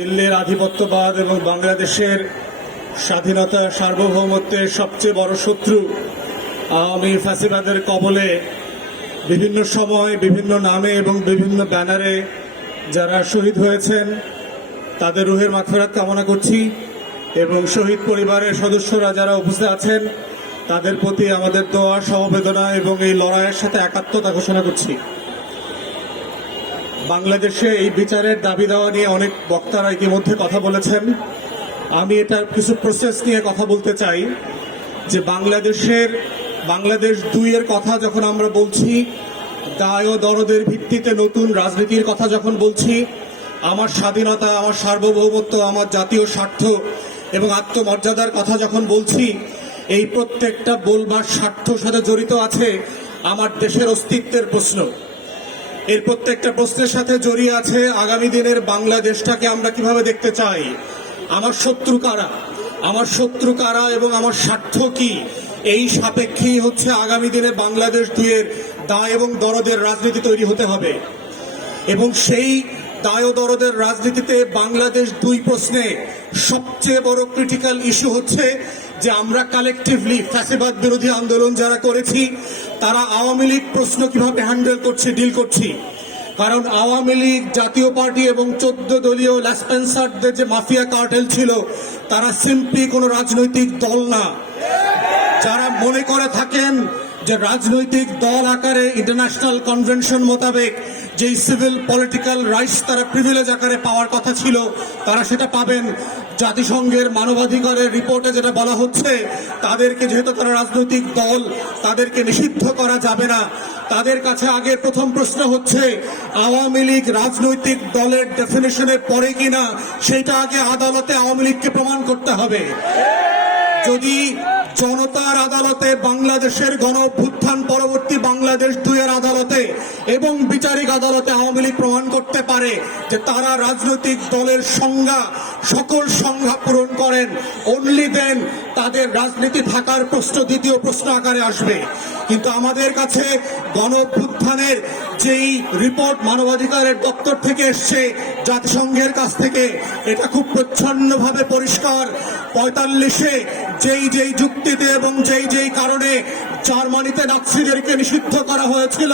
দিল্লির আধিপত্যবাদ এবং বাংলাদেশের স্বাধীনতা সার্বভৌমত্বের সবচেয়ে বড় শত্রু আওয়ামী ফাসিবাদের কবলে বিভিন্ন সময় বিভিন্ন নামে এবং বিভিন্ন ব্যানারে যারা শহীদ হয়েছেন তাদের রুহের মাঠফেরাত কামনা করছি এবং শহীদ পরিবারের সদস্যরা যারা উপস্থিত আছেন তাদের প্রতি আমাদের দোয়া সমবেদনা এবং এই লড়াইয়ের সাথে একাত্মতা ঘোষণা করছি বাংলাদেশে এই বিচারের দাবি দেওয়া নিয়ে অনেক বক্তারা ইতিমধ্যে কথা বলেছেন আমি এটার কিছু প্রসেস নিয়ে কথা বলতে চাই যে বাংলাদেশের বাংলাদেশ দুইয়ের কথা যখন আমরা বলছি দায় ও দরদের ভিত্তিতে নতুন রাজনীতির কথা যখন বলছি আমার স্বাধীনতা আমার সার্বভৌমত্ব আমার জাতীয় স্বার্থ এবং আত্মমর্যাদার কথা যখন বলছি এই প্রত্যেকটা বলবার স্বার্থ সাথে জড়িত আছে আমার দেশের অস্তিত্বের প্রশ্ন এর প্রত্যেকটা প্রশ্নের সাথে জড়িয়ে আছে আগামী দিনের বাংলাদেশটাকে আমরা কিভাবে দেখতে চাই আমার শত্রু কারা আমার শত্রু কারা এবং আমার স্বার্থ কি এই সাপেক্ষেই হচ্ছে আগামী দিনে বাংলাদেশ দুয়ের দা এবং দরদের রাজনীতি তৈরি হতে হবে এবং সেই দায় দরদের রাজনীতিতে বাংলাদেশ দুই প্রশ্নে সবচেয়ে বড় ক্রিটিক্যাল ইস্যু হচ্ছে যে আমরা কালেকটিভলি ফ্যাসিবাদ বিরোধী আন্দোলন যারা করেছি তারা আওয়ামী লীগ প্রশ্ন কিভাবে হ্যান্ডেল করছে ডিল করছি কারণ আওয়ামী লীগ জাতীয় পার্টি এবং চোদ্দ দলীয় ল্যাসপেন্সারদের যে মাফিয়া কার্টেল ছিল তারা সিম্পলি কোনো রাজনৈতিক দল না যারা মনে করে থাকেন যে রাজনৈতিক দল আকারে ইন্টারন্যাশনাল কনভেনশন মোতাবেক যে সিভিল পলিটিক্যাল রাইটস তারা প্রিভিলেজ আকারে পাওয়ার কথা ছিল তারা সেটা পাবেন জাতিসংঘের মানবাধিকারের রিপোর্টে যেটা বলা হচ্ছে তাদেরকে যেহেতু তারা রাজনৈতিক দল তাদেরকে নিষিদ্ধ করা যাবে না তাদের কাছে আগে প্রথম প্রশ্ন হচ্ছে আওয়ামী লীগ রাজনৈতিক দলের ডেফিনেশনের পরে কিনা সেটা আগে আদালতে আওয়ামী লীগকে প্রমাণ করতে হবে যদি জনতার আদালতে বাংলাদেশের গণ অভ্যুত্থান পরবর্তী বাংলাদেশ দুইয়ের আদালতে এবং বিচারিক আদালতে আওয়ামী লীগ প্রমাণ করতে পারে যে তারা রাজনৈতিক দলের সংজ্ঞা সকল সংজ্ঞা পূরণ করেন অনলি দেন তাদের রাজনীতি থাকার প্রশ্ন দ্বিতীয় প্রশ্ন আকারে আসবে কিন্তু আমাদের কাছে গণ অভ্যুত্থানের যেই রিপোর্ট মানবাধিকারের দপ্তর থেকে এসছে জাতিসংঘের কাছ থেকে এটা খুব প্রচ্ছন্নভাবে পরিষ্কার পঁয়তাল্লিশে যেই যেই যুক্তি ভিত্তিতে এবং যেই যেই কারণে জার্মানিতে নাৎসিদেরকে নিষিদ্ধ করা হয়েছিল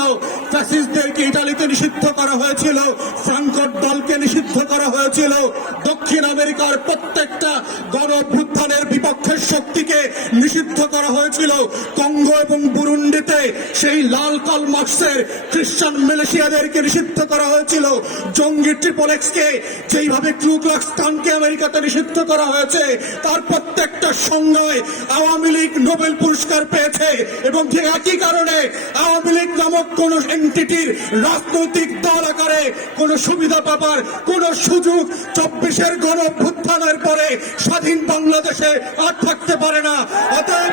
ফ্যাসিস্টদেরকে ইটালিতে নিষিদ্ধ করা হয়েছিল ফ্রাঙ্কট দলকে নিষিদ্ধ করা হয়েছিল দক্ষিণ আমেরিকার প্রত্যেকটা গণ বিপক্ষের শক্তিকে নিষিদ্ধ করা হয়েছিল কঙ্গো এবং বুরুন্ডিতে সেই লাল কল মার্কসের খ্রিস্টান মালয়েশিয়াদেরকে নিষিদ্ধ করা হয়েছিল জঙ্গি ট্রিপোলেক্সকে যেইভাবে ক্লুক্লাক্স খানকে আমেরিকাতে নিষিদ্ধ করা হয়েছে তার প্রত্যেকটা সঙ্গে আওয়ামী লীগ নোবেল পুরস্কার পেয়েছে এবং যে একই কারণে আওয়ামী লীগ নামক কোন এনটিটির রাজনৈতিক দল আকারে কোনো সুবিধা পাবার কোন সুযোগ চব্বিশের গণ পরে স্বাধীন বাংলাদেশে আর থাকতে পারে না অতএব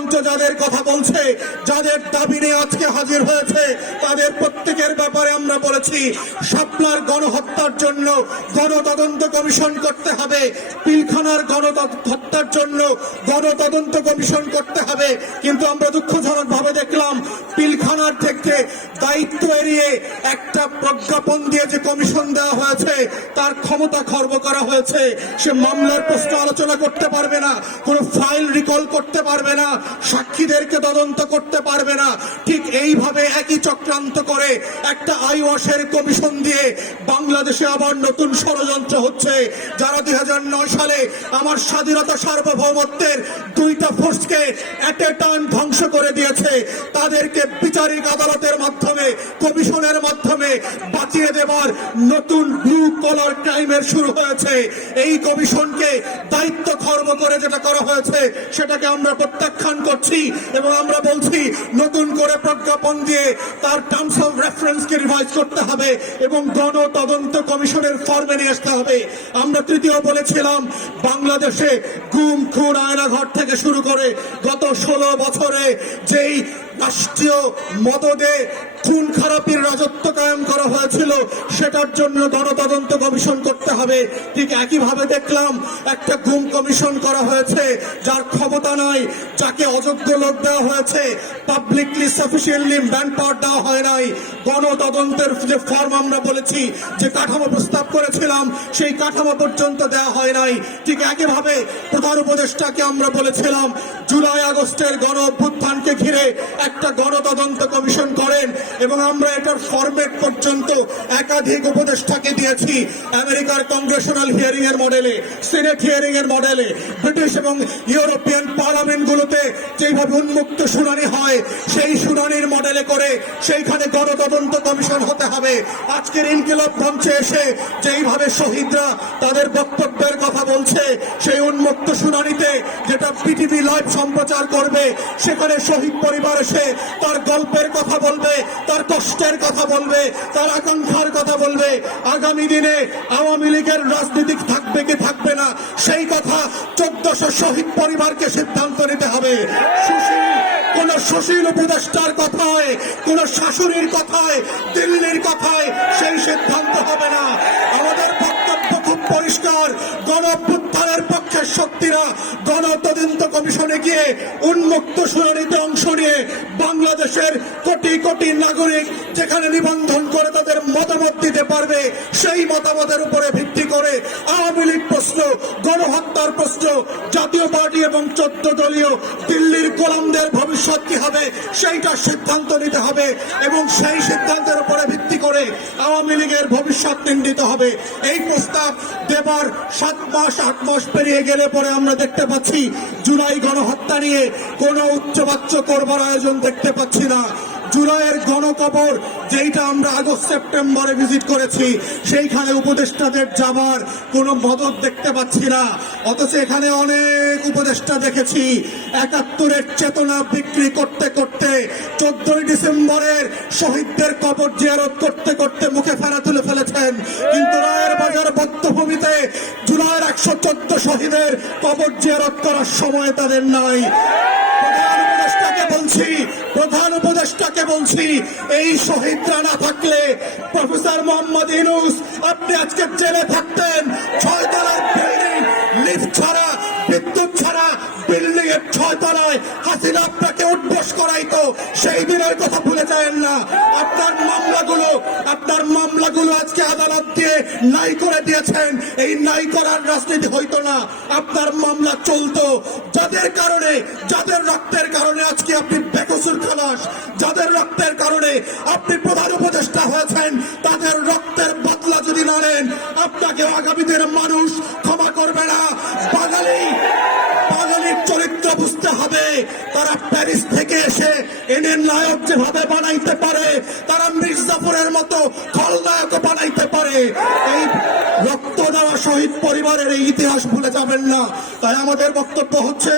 মঞ্চ যাদের কথা বলছে যাদের দাবি নিয়ে আজকে হাজির হয়েছে তাদের প্রত্যেকের ব্যাপারে আমরা বলেছি শাপলার গণহত্যার জন্য গণতদন্ত কমিশন করতে হবে পিলখানার গণহত্যার জন্য গণতদন্ত কমিশন করতে হবে কিন্তু আমরা দুঃখজনকভাবে দেখলাম পিলখানার থেকে দায়িত্ব এড়িয়ে একটা প্রজ্ঞাপন দিয়ে যে কমিশন দেওয়া হয়েছে তার ক্ষমতা খর্ব করা হয়েছে সে মামলার প্রশ্ন আলোচনা করতে পারবে না কোনো ফাইল রিকল করতে পারবে না সাক্ষীদেরকে তদন্ত করতে পারবে না ঠিক এইভাবে একই চক্রান্ত করে একটা আইওয়াসের কমিশন দিয়ে বাংলাদেশে আবার নতুন ষড়যন্ত্র হচ্ছে যারা দুই সালে আমার স্বাধীনতা সার্বভৌমত্বের দুইটা ফোর্সকে এট এ টাইম ধ্বংস করে দিয়েছে তাদেরকে বিচারিক আদালতের মাধ্যমে কমিশনের মাধ্যমে বাঁচিয়ে দেবার নতুন ব্লু কলার ক্রাইমের শুরু হয়েছে এই কমিশনকে দায়িত্ব খর্ব করে যেটা করা হয়েছে সেটাকে আমরা প্রত্যাখ্যান করছি এবং আমরা বলছি নতুন করে প্রজ্ঞাপন দিয়ে তার টার্মস অফ রেফারেন্সকে রিভাইজ করতে হবে এবং গণ তদন্ত কমিশনের ফর্মে নিয়ে আসতে হবে আমরা তৃতীয় বলেছিলাম বাংলাদেশে গুম খুন আয়নাঘর থেকে শুরু করে গত ষোলো বছরে যেই রাষ্ট্রীয় মদদে খুন খারাপের রাজত্ব কায়েম করা হয়েছিল সেটার জন্য গণতদন্ত কমিশন করতে হবে ঠিক একইভাবে দেখলাম একটা গুম কমিশন করা হয়েছে যার ক্ষমতা নাই যাকে অযোগ্য লোক দেওয়া হয়েছে পাবলিকলি সাফিসিয়েন্টলি ম্যান পাওয়ার দেওয়া হয় নাই গণতদন্তের যে ফর্ম আমরা বলেছি যে কাঠামো প্রস্তাব করেছিলাম সেই কাঠামো পর্যন্ত দেওয়া হয় নাই ঠিক একইভাবে প্রধান উপদেষ্টাকে আমরা বলেছিলাম জুলাই আগস্টের গণ অভ্যুত্থানকে ঘিরে একটা গণতদন্ত কমিশন করেন এবং আমরা এটার ফরমেট পর্যন্ত একাধিক উপদেষ্টাকে দিয়েছি আমেরিকার কংগ্রেশনাল হিয়ারিং এর মডেলে সিনেট হিয়ারিং এর মডেলে ব্রিটিশ এবং ইউরোপিয়ান গুলোতে যেভাবে উন্মুক্ত শুনানি হয় সেই শুনানির মডেলে করে সেইখানে গণতদন্ত কমিশন হতে হবে আজকের ইনকিলাব মঞ্চে এসে যেইভাবে শহীদরা তাদের বক্তব্যের কথা বলছে সেই উন্মুক্ত শুনানিতে যেটা পিটিভি লাইভ সম্প্রচার করবে সেখানে শহীদ পরিবার এসে তার গল্পের কথা বলবে তার কষ্টের কথা বলবে তার আকাঙ্ক্ষার কথা বলবে আগামী দিনে আওয়ামী লীগের রাজনীতি থাকবে কি থাকবে না সেই কথা চোদ্দশো শহীদ পরিবারকে সিদ্ধান্ত নিতে হবে সুশীল কোন সুশীল উপদেষ্টার কথায় কোন শাশুড়ির কথায় দিল্লির কথায় সেই সিদ্ধান্ত হবে না আমাদের বক্তব্য খুব পরিষ্কার গণ সরকারের পক্ষের শক্তিরা গণতদন্ত কমিশনে গিয়ে উন্মুক্ত শুনানিতে অংশ নিয়ে বাংলাদেশের কোটি কোটি নাগরিক যেখানে নিবন্ধন করে তাদের মতামত দিতে পারবে সেই মতামতের উপরে ভিত্তি করে আওয়ামী লীগ প্রশ্ন গণহত্যার প্রশ্ন জাতীয় পার্টি এবং চোদ্দ দলীয় দিল্লির গোলামদের ভবিষ্যৎ কি হবে সেইটার সিদ্ধান্ত নিতে হবে এবং সেই সিদ্ধান্তের উপরে ভিত্তি করে আওয়ামী লীগের ভবিষ্যৎ নিন্দিত হবে এই প্রস্তাব দেবার সাত মাস আট মাস মাস পেরিয়ে গেলে পরে আমরা দেখতে পাচ্ছি জুলাই গণহত্যা নিয়ে কোনো উচ্চবাচ্য করবার আয়োজন দেখতে পাচ্ছি না জুলাইয়ের গণকবর যেইটা আমরা আগস্ট সেপ্টেম্বরে ভিজিট করেছি সেইখানে উপদেষ্টাদের যাবার কোনো মদত দেখতে পাচ্ছি না অথচ এখানে অনেক উপদেষ্টা দেখেছি একাত্তরের চেতনা বিক্রি করতে করতে চোদ্দই ডিসেম্বরের শহীদদের কবর জিয়ারত করতে করতে মুখে ফেরা তুলে ফেলেছেন কিন্তু রায়ের বাজার বদ্ধভূমিতে জুলাইয়ের একশো চোদ্দ শহীদের কবর জিয়ারত করার সময় তাদের নাই প্রধান উপদেষ্টাকে বলছি প্রধান উপদেষ্টাকে বলছি এই শহীদরা না থাকলে প্রফেসর মোহাম্মদ ইনুস আপনি আজকে জেলে থাকতেন ছয় তলার বিল্ডিং লিফট ছাড়া বিদ্যুৎ ছাড়া বিল্ডিং এর ছয়তলায় হাসিনা আপনাকে উদ্বেশ করাইতো সেই দিনের কথা ভুলে যায়েন না আপনার মামলাগুলো আপনার মামলাগুলো আজকে আদালত দিয়ে নাই করে দিয়েছেন এই নাই করার রাজনীতি হইতো না আপনার মামলা চলতো যাদের কারণে যাদের রক্তের কারণে আজকে আপনি বেকসুর খালাস যাদের রক্তের কারণে আপনি প্রধান উপদেষ্টা হয়েছেন তাদের রক্তের বদলা যদি না নেন আপনাকে আগামী মানুষ ক্ষমা করবে না তারা প্যারিস থেকে এসে এনের নায়ক যেভাবে বানাইতে পারে তারা মির্জাপুরের মতো খলনায়ক বানাইতে পারে এই রক্ত দেওয়া শহীদ পরিবারের এই ইতিহাস ভুলে যাবেন না তাই আমাদের বক্তব্য হচ্ছে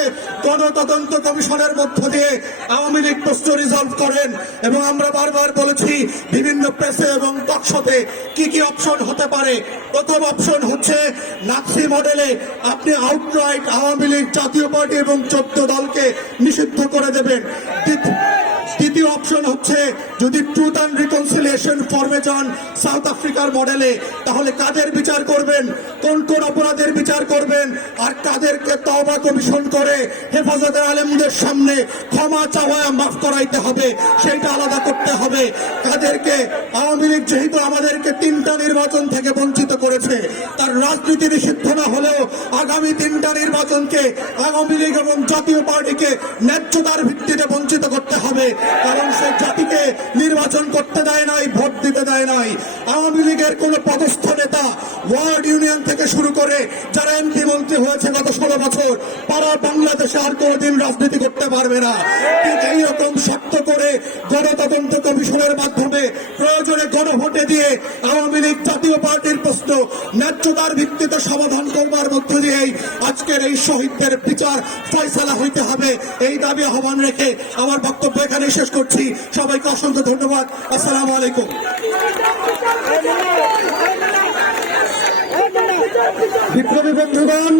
গণতদন্ত কমিশনের মধ্য দিয়ে আওয়ামী লীগ প্রশ্ন রিজলভ করেন এবং আমরা বারবার বলেছি বিভিন্ন প্রেসে এবং পক্ষতে কি কি অপশন হতে পারে প্রথম অপশন হচ্ছে নাকসি মডেলে আপনি আউটরাইট আওয়ামী লীগ জাতীয় পার্টি এবং চোদ্দ দলকে নিষিদ্ধ করে দেবেন দ্বিতীয় অপশন হচ্ছে যদি ট্রুথ অ্যান্ড রিকনসিলিয়েশন ফর্মে যান সাউথ আফ্রিকার মডেলে তাহলে কাদের বিচার করবেন কোন কোন অপরাধের বিচার করবেন আর কাদেরকে তবা কমিশন করে হেফাজতের আলেমদের সামনে ক্ষমা চাওয়া মাফ করাইতে হবে সেটা আলাদা করতে হবে কাদেরকে আওয়ামী লীগ যেহেতু আমাদেরকে তিনটা নির্বাচন থেকে বঞ্চিত করেছে তার রাজনীতি নিষিদ্ধ না হলেও আগামী তিনটা নির্বাচনকে আওয়ামী লীগ এবং জাতীয় পার্টিকে ন্যায্যতার ভিত্তিতে বঞ্চিত করতে হবে কারণ সে জাতিকে নির্বাচন করতে দেয় নাই ভোট দিতে দেয় নাই আওয়ামী লীগের কোন পদস্থ নেতা ওয়ার্ড ইউনিয়ন থেকে শুরু করে যারা এমপি মন্ত্রী হয়েছে গত ষোলো বছর তারা বাংলাদেশে আর কোনোদিন রাজনীতি করতে পারবে না রকম শক্ত করে গণতদন্ত কমিশনের মাধ্যমে প্রয়োজনে গণভোটে দিয়ে আওয়ামী লীগ জাতীয় পার্টির প্রশ্ন ন্যায্যতার ভিত্তিতে সমাধান করবার মধ্য দিয়েই আজকের এই শহীদদের বিচার ফয়সালা হইতে হবে এই দাবি আহ্বান রেখে আমার বক্তব্য এখানে শেষ করছি সবাইকে অসংখ্য ধন্যবাদ আসসালামু আলাইকুম বিপ্লবী বন্ধুগণ